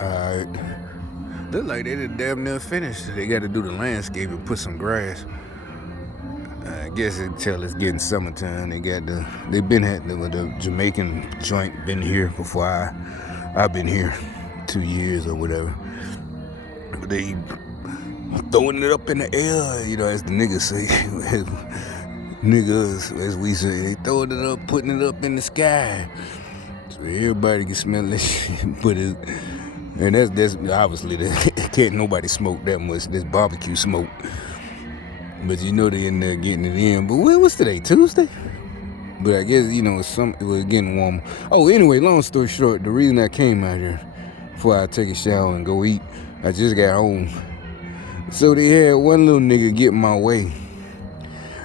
Alright. Look like they did damn near finished. They got to do the landscape and put some grass. I guess until it's getting summertime, they been at the Jamaican joint been here before I've been here 2 years or whatever. But they throwing it up in the air, as the niggas say. Niggas, as we say, they throwing it up, putting it up in the sky. So everybody can smell this shit. And that's obviously can't nobody smoke that much. This barbecue smoke. But they in there getting it in. But what's today? Tuesday? But I guess, it was getting warmer. Oh, anyway, long story short, the reason I came out here before I take a shower and go eat, I just got home. So they had one little nigga get in my way.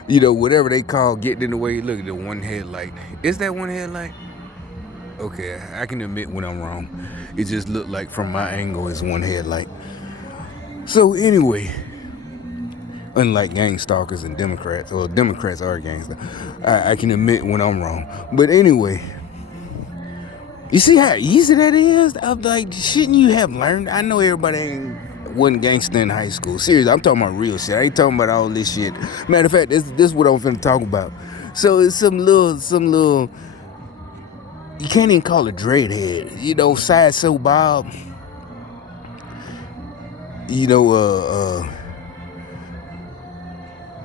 Whatever they call getting in the way. Look at the one headlight. Is that one headlight? Okay, I can admit when I'm wrong. It just looked like from my angle it's one headlight. So anyway, unlike gang stalkers and Democrats, or Democrats are gangsters, I can admit when I'm wrong. But anyway, you see how easy that is? I'm like, shouldn't you have learned? I know everybody wasn't gangster in high school. Seriously, I'm talking about real shit. I ain't talking about all this shit. Matter of fact, this is what I'm finna talk about. So it's some little, you can't even call it dreadhead. Side so Bob.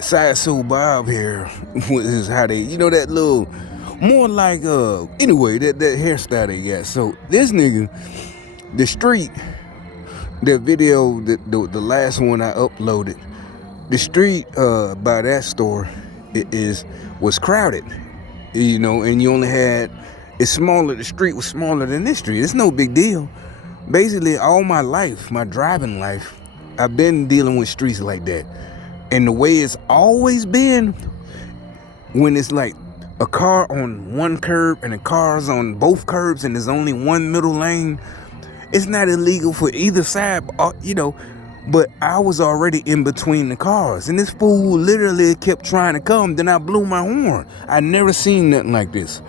Side so Bob here is how they, that little, more like, anyway, that hairstyle they got. So this nigga, the street, that video, the last one I uploaded, the street by that store was crowded, and you only had, it's smaller, the street was smaller than this street. It's no big deal. Basically, all my life, my driving life, I've been dealing with streets like that. And the way it's always been, when it's like a car on one curb and a car's on both curbs and there's only one middle lane, it's not illegal for either side, but I was already in between the cars. And this fool literally kept trying to come. Then I blew my horn. I never seen nothing like this.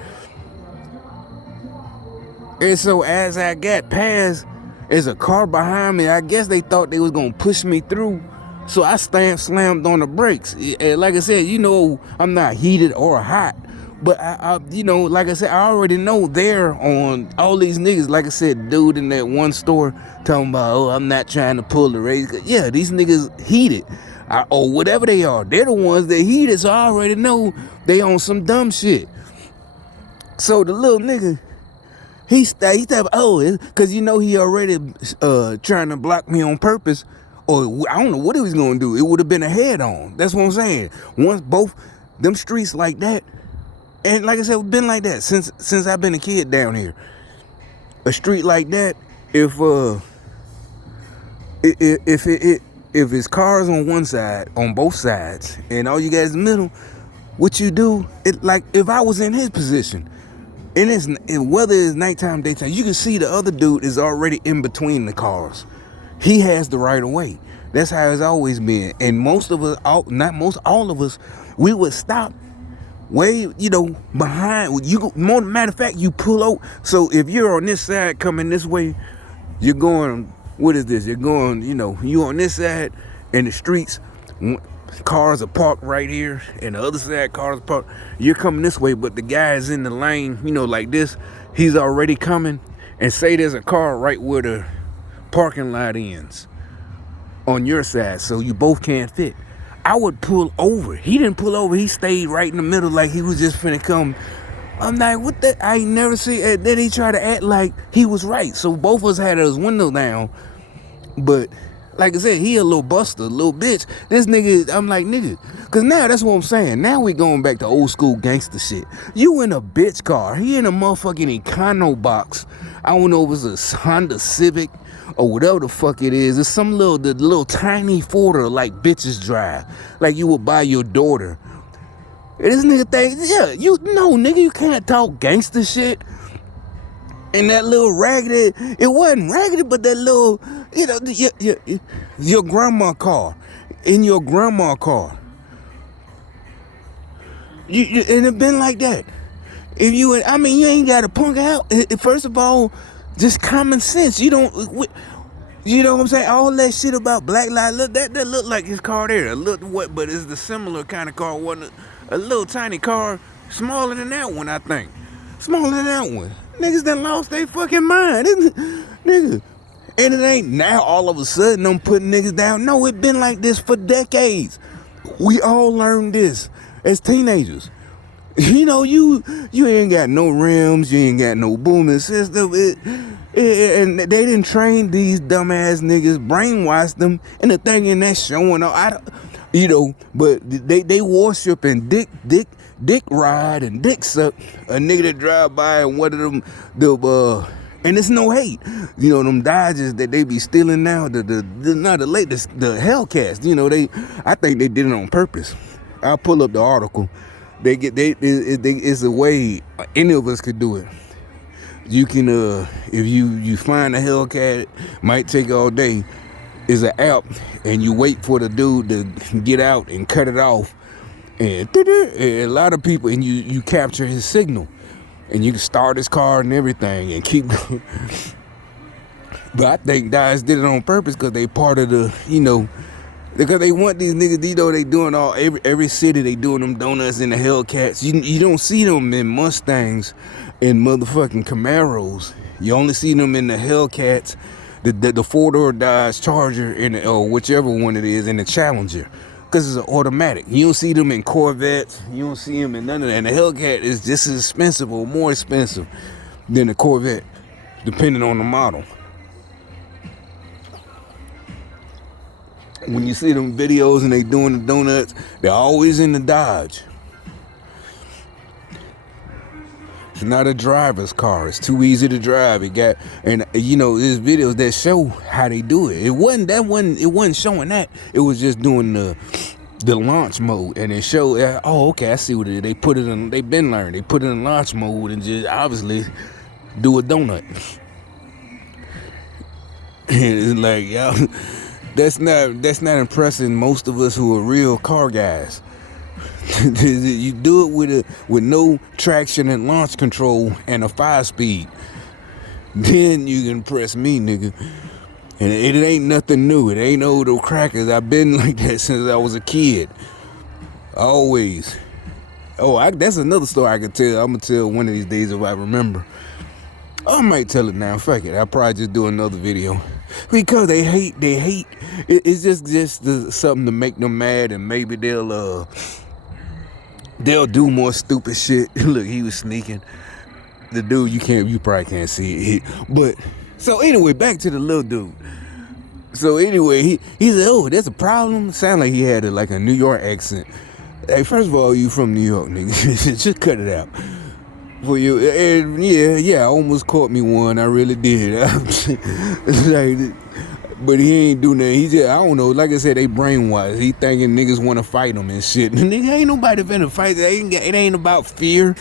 And so as I got past, there's a car behind me. I guess they thought they was going to push me through. So I slammed on the brakes. And like I said, I'm not heated or hot. But, like I said, I already know they're on all these niggas. Like I said, dude in that one store talking about, I'm not trying to pull the race. Yeah, these niggas heated. Or whatever they are. They're the ones that heated, so I already know they on some dumb shit. So the little nigga, he thought, because he already trying to block me on purpose. Or I don't know what he was going to do. It would have been a head-on. That's what I'm saying. Once both them streets like that, and like I said, it's been like that since I've been a kid down here. A street like that, if it's cars on one side, on both sides, and all you guys in the middle, what you do, like if I was in his position, and whether it's nighttime, daytime, you can see the other dude is already in between the cars. He has the right of way. That's how it's always been. And most of us, all of us, we would stop way, behind. Matter of fact, you pull out. So if you're on this side coming this way, you're going, what is this? You're going, you on this side, and the streets, cars are parked right here, and the other side, cars are parked. You're coming this way, but the guy is in the lane, like this. He's already coming, and say there's a car right where the parking lot ends on your side, so you both can't fit. I would pull over. He didn't pull over. He stayed right in the middle like he was just finna come. I'm like, what the? I ain't never see. And then he tried to act like he was right. So both of us had his window down. But like I said, he a little buster, a little bitch. This nigga, I'm like, nigga. Because now that's what I'm saying. Now we going back to old school gangster shit. You in a bitch car. He in a motherfucking Econo box. I don't know if it's a Honda Civic or whatever the fuck it is. It's some little tiny Forder like bitches drive. Like you would buy your daughter. And this nigga think, nigga, you can't talk gangster shit. And that little raggedy, it wasn't raggedy, but that little, your grandma car. In your grandma car. And it been like that. You ain't got to punk out. First of all, Just common sense. You don't. You know what I'm saying? All that shit about black lives. Look, that look like his car there. Look what, but it's the similar kind of car. Wasn't a little tiny car, smaller than that one, I think. Smaller than that one. Niggas done lost their fucking mind, nigga. And it ain't now all of a sudden I'm putting niggas down. No, it been like this for decades. We all learned this as teenagers. You know, you ain't got no rims, you ain't got no booming system. And they didn't train these dumbass niggas, brainwash them, and the thing in that showing up, but they worship and dick ride and dick suck a nigga that drive by and one of them and it's no hate. You know, them Dodgers that they be stealing now, the Hellcats, I think they did it on purpose. I'll pull up the article. It's a way any of us could do it. You can, if you find a Hellcat, might take all day, is an app, and you wait for the dude to get out and cut it off, and a lot of people, and you capture his signal. And you can start his car and everything and keep going. But I think guys did it on purpose because they part of the, because they want these niggas, they doing every city, they doing them donuts in the Hellcats. You don't see them in Mustangs and motherfucking Camaros. You only see them in the Hellcats, the four-door Dodge Charger, or whichever one it is, and the Challenger. Because it's an automatic. You don't see them in Corvettes. You don't see them in none of that. And the Hellcat is just as expensive or more expensive than the Corvette, depending on the model. When you see them videos and they doing the donuts, they're always in the Dodge. It's not a driver's car. It's too easy to drive. There's videos that show how they do it. It wasn't showing that. It was just doing the launch mode, and it showed. Okay, I see what it is. They put it in. They've been learned. They put it in launch mode and just obviously do a donut. And it's like, y'all, that's not impressing most of us who are real car guys. You do it with no traction and launch control and a 5-speed. Then you can impress me, nigga. And it ain't nothing new. It ain't old crackers. I've been like that since I was a kid. Always. That's another story I can tell. I'm gonna tell one of these days if I remember. I might tell it now. Fuck it. I'll probably just do another video. Because they hate. It's just something to make them mad, and maybe they'll do more stupid shit. Look, he was sneaking. The dude, you probably can't see it. But, so anyway, back to the little dude. So anyway, he said, there's a problem. Sound like he had a New York accent. Hey, first of all, you from New York, nigga. Just cut it out. For you, and yeah, almost caught me one. I really did. But he ain't do nothing. He just, I don't know. Like I said, they brainwashed. He thinking niggas want to fight him and shit. Nigga, ain't nobody finna fight. It ain't about fear.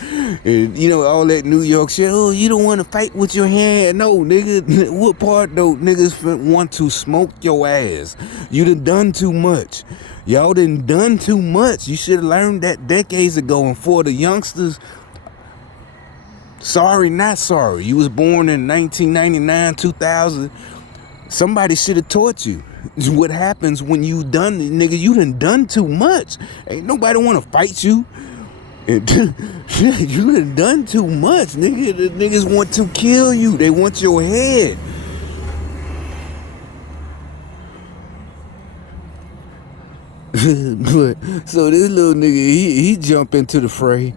And, all that New York shit. Oh, you don't want to fight with your hand. No, nigga. What part, though? Niggas want to smoke your ass. You done too much. Y'all done too much. You should have learned that decades ago. And for the youngsters, sorry, not sorry. You was born in 1999, 2000. Somebody should have taught you what happens when you nigga, you done too much. Ain't nobody want to fight you. You done too much, nigga. The niggas want to kill you. They want your head. But so this little nigga, he jump into the fray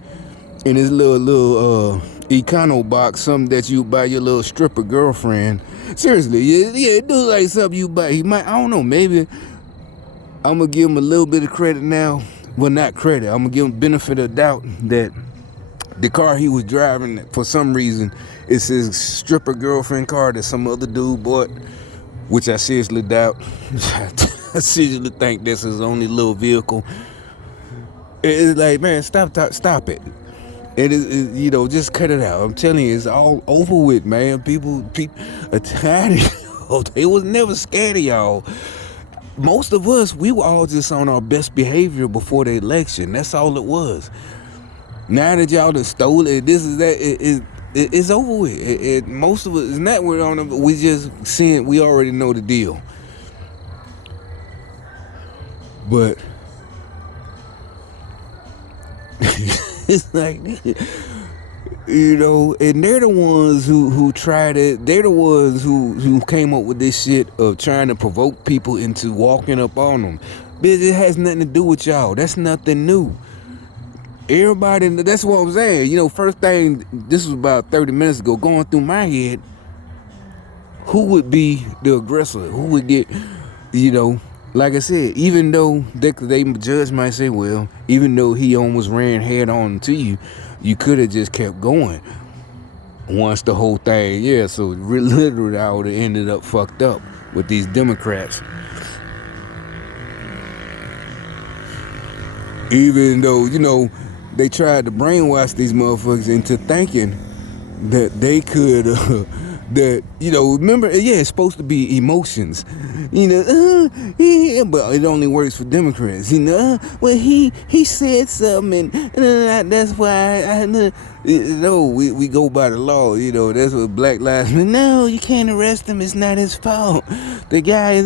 in his little econo box, something that you buy your little stripper girlfriend. Seriously, yeah, it do like something you buy. He might, I don't know, maybe I'm gonna give him a little bit of credit now. Well, not credit. I'm gonna give him benefit of doubt that the car he was driving, for some reason, it's his stripper girlfriend car that some other dude bought, which I seriously doubt. I seriously think that's his only little vehicle. It's like, man, stop it. It is, just cut it out. I'm telling you, it's all over with, man. People are tired of y'all. They was never scared of y'all. Most of us, we were all just on our best behavior before the election. That's all it was. Now that y'all done stole it, this is that. it's over with. Most of it is not we're on them. We just seeing. We already know the deal. But it's like, and they're the ones who tried it. They're the ones who came up with this shit of trying to provoke people into walking up on them. Bitch, it has nothing to do with y'all. That's nothing new. Everybody, that's what I'm saying. First thing, this was about 30 minutes ago, going through my head, who would be the aggressor? Who would get, like I said, even though they judge might say, well, even though he almost ran head on to you, you could have just kept going. Once the whole thing, so literally I would have ended up fucked up with these Democrats. Even though, they tried to brainwash these motherfuckers into thinking that they could, remember, it's supposed to be emotions, but it only works for Democrats, well, he said something, and that's why we go by the law, that's what Black Lives Matter. No, you can't arrest him, it's not his fault. The guy,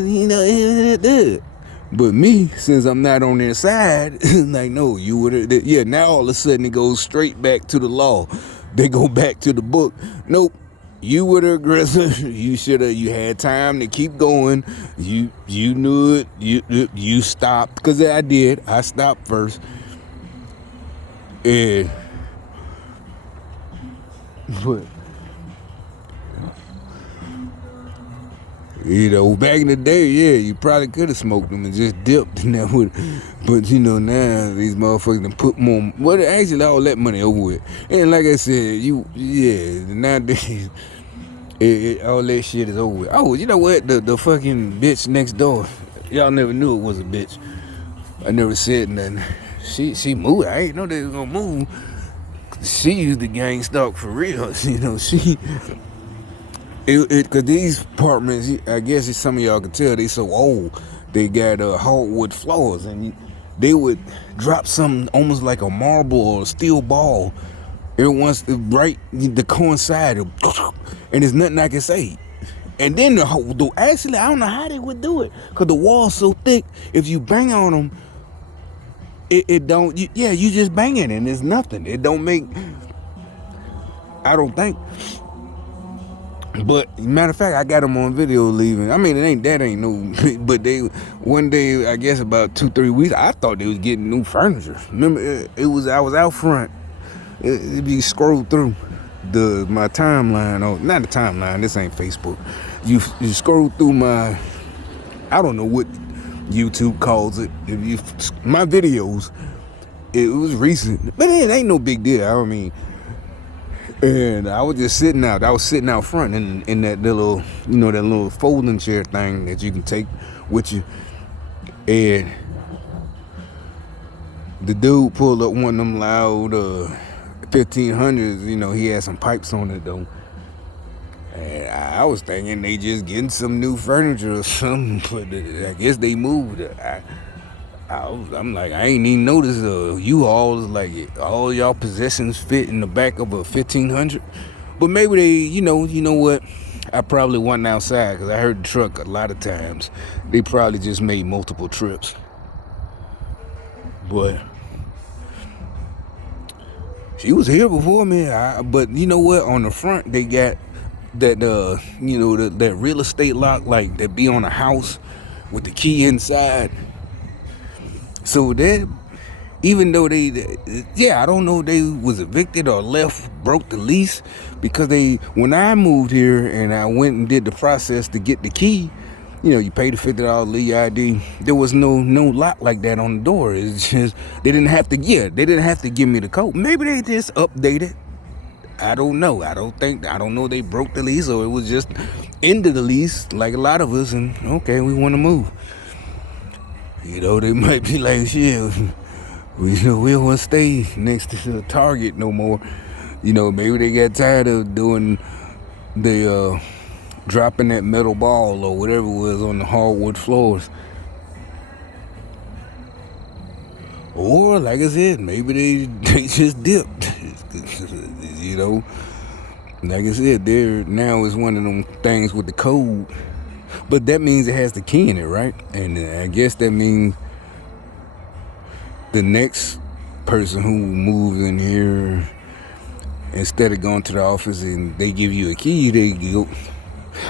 But me, since I'm not on their side, like, no, you would have, now all of a sudden it goes straight back to the law. They go back to the book. Nope, you were the aggressor. You had time to keep going. You knew it. You stopped, because I did. I stopped first. And, but, back in the day, you probably could have smoked them and just dipped, and that would. But now these motherfuckers done put more. Well, actually, all that money over with. And like I said, nowadays, all that shit is over with. Oh, you know what? The fucking bitch next door, y'all never knew it was a bitch. I never said nothing. She moved. I ain't know they was gonna move. She used the gang stalk for real. She. Because these apartments, I guess some of y'all can tell, they so old. They got hardwood floors, and they would drop something almost like a marble or a steel ball every once the coincide, and there's nothing I can say. And then actually, I don't know how they would do it, because the wall's so thick, if you bang on them, it don't, you just bang it, and there's nothing. It don't make, I don't think. But matter of fact, I got them on video leaving. I mean, that ain't no. But one day, I guess about 2-3 weeks, I thought they was getting new furniture. Remember, I was out front. If you scroll through my timeline, or not the timeline, this ain't Facebook. You scroll through my, I don't know what YouTube calls it. My videos, it was recent, but it ain't no big deal. I mean. And I was just sitting out. I was sitting out front in that little, that little folding chair thing that you can take with you. And the dude pulled up one of them loud 1500s. He had some pipes on it though. And I was thinking they just getting some new furniture or something, but I guess they moved. I'm like, I ain't even noticed U-Haul is like all y'all possessions fit in the back of a 1500. But maybe they, you know what? I probably wasn't outside, because I heard the truck a lot of times. They probably just made multiple trips. But she was here before me. But you know what? On the front, they got that, that real estate lock, like that be on a house with the key inside. So that, even though I don't know if they was evicted or broke the lease, because when I moved here and I went and did the process to get the key, you pay the $50 lease ID. There was no lock like that on the door. It's just, they didn't have to give me the code. Maybe they just updated. I don't know. I don't know they broke the lease, or it was just end of the lease like a lot of us, and okay, we want to move. They might be like, shit, we don't want to stay next to the Target no more. Maybe they got tired of doing the dropping that metal ball or whatever it was on the hardwood floors. Or, like I said, maybe they just dipped, Like I said, there now is one of them things with the code, but that means it has the key in it, right? And I guess that means the next person who moves in here, instead of going to the office and they give you a key, they go.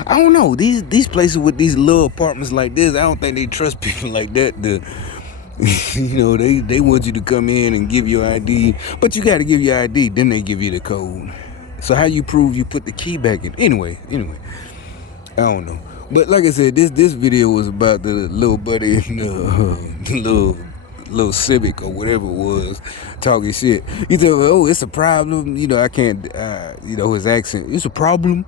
I don't know, these places with these little apartments like this, I don't think they trust people like that. They want you to come in and give your ID, but you got to give your ID, then they give you the code. So how you prove you put the key back in? Anyway, I don't know. But like I said, this video was about the little buddy in the little Civic or whatever it was, talking shit. You tell me, oh, it's a problem. I can't. His accent. It's a problem.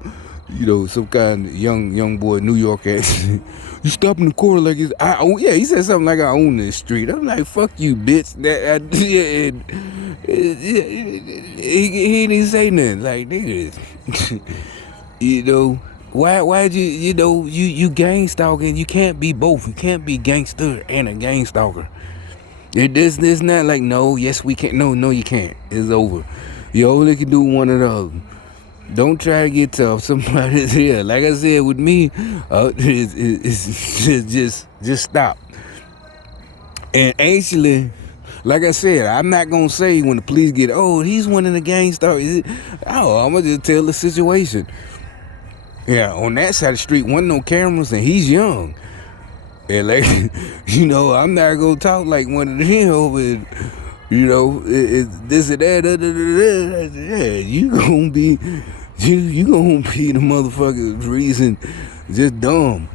Some kind of young boy New York accent. You stop in the corner like it's I own. Yeah, he said something like I own this street. I'm like, fuck you, bitch. He didn't say nothing. Like, niggas. Why'd you gang stalking? You can't be both. You can't be gangster and a gang stalker. This not like, no, yes we can't. No, you can't. It's over. You only can do one of those. Don't try to get tough. Somebody's here. Like I said with me, it's just stop. And actually, like I said, I'm not gonna say when the police get, oh, he's one of the gang stars. I'm gonna just tell the situation. Yeah, on that side of the street, wasn't no cameras, and he's young. And like, I'm not gonna talk like one of them, and this and that. Yeah, you gonna be the motherfucking reason, just dumb.